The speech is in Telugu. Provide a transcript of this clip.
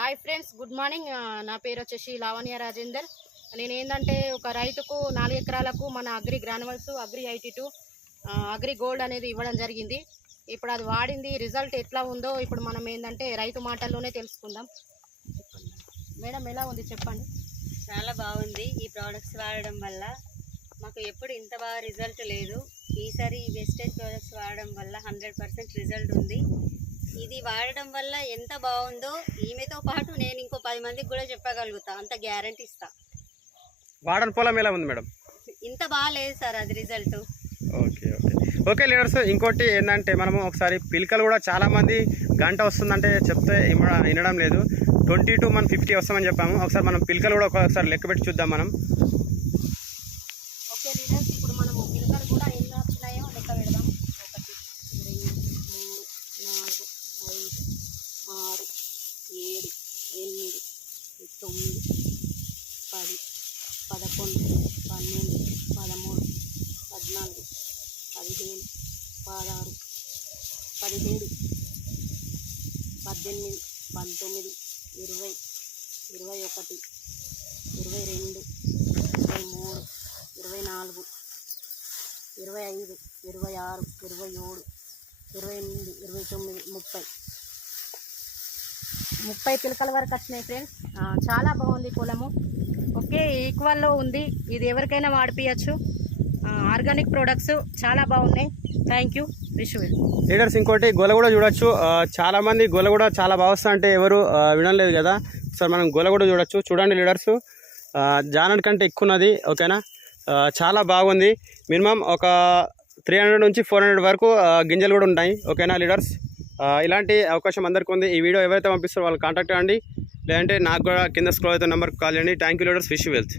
Hi friends, good morning. నా పేరు వచ్చేసి లావణ్య రాజేందర్. నేను ఏంటంటే ఒక రైతుకు 4 ఎకరాలకు మన agri granules, agri 82, agri gold అనేది ఇవ్వడం జరిగింది. ఇప్పుడు అది వాడింది రిజల్ట్ ఎట్లా ఉందో ఇప్పుడు మనం ఏంటంటే రైతు మాటల్లోనే తెలుసుకుందాం. మేడం ఎలా ఉంది చెప్పండి. చాలా బాగుంది. ఈ ప్రోడక్ట్స్ వాడడం వల్ల మాకు ఎప్పుడు ఇంత బాగా రిజల్ట్ లేదు. ఈసారి వెస్టేజ్ ప్రోడక్ట్స్ వాడడం వల్ల 100% రిజల్ట్ ఉంది. ఇది వాడడం వల్ల ఎంత బాగుందో ఈమెతో పాటు నేను ఇంకో 10 మందికి కూడా చెప్పగలుగుతా, అంత గ్యారంటీ ఇస్తా. వాడని పొలం ఎలా ఉంది మేడం? ఇంత బాగాలేదు సార్ అది result. Okay okay okay leaders, ఇంకోటి ఏంటంటే మనము ఒకసారి పిలకలు కూడా చాలామంది గంట వస్తుందంటే చెప్తే వినడం లేదు. 22 మనం 50 వస్తామని చెప్పాము. ఒకసారి మనం పిలకలు కూడా ఒకసారి లెక్క పెట్టి చూద్దాం మనం. ఓకే లీడర్స్, ఇప్పుడు మనము పిలకలు కూడా ఎన్ని వచ్చినాయో లెక్క పెడదాం. 1 2 3 4 5 6 7 8 9 10 11 12 13 14 15 16 17 18 19 20 21 22 23 24 25 26 27 28 29 30 పిలకల వరకు వచ్చినాయి ఫ్రెండ్స్. చాలా బాగుంది పొలము. ఓకే, ఈక్వల్లో ఉంది. ఇది ఎవరికైనా వాడిపించచ్చు. ఆర్గానిక్ ప్రోడక్ట్స్ చాలా బాగున్నాయి. Thank you. విష్ లీడర్స్, ఇంకోటి గొల కూడా చూడొచ్చు. చాలామంది గొల కూడా చాలా బాగా వస్తా అంటే ఎవరు వినలేదు కదా. ఒకసారి మనం గొల కూడా చూడొచ్చు. చూడండి లీడర్స్, జానడ్ కంటే ఎక్కువ ఉన్నది. ఓకేనా, చాలా బాగుంది. మినిమం ఒక 300 నుంచి 400 వరకు గింజలు కూడా ఉంటాయి. ఓకేనా లీడర్స్, ఇలాంటి అవకాశం అందరికీ ఉంది. ఈ వీడియో ఎవరైతే పంపిస్తారో వాళ్ళు కాంటాక్ట్ అవ్వండి, లేదంటే నాకు కూడా కింద స్క్రోల్ అవుతున్న నెంబర్కి కాల్ చేయండి. Thank you leaders. Wish you wealth.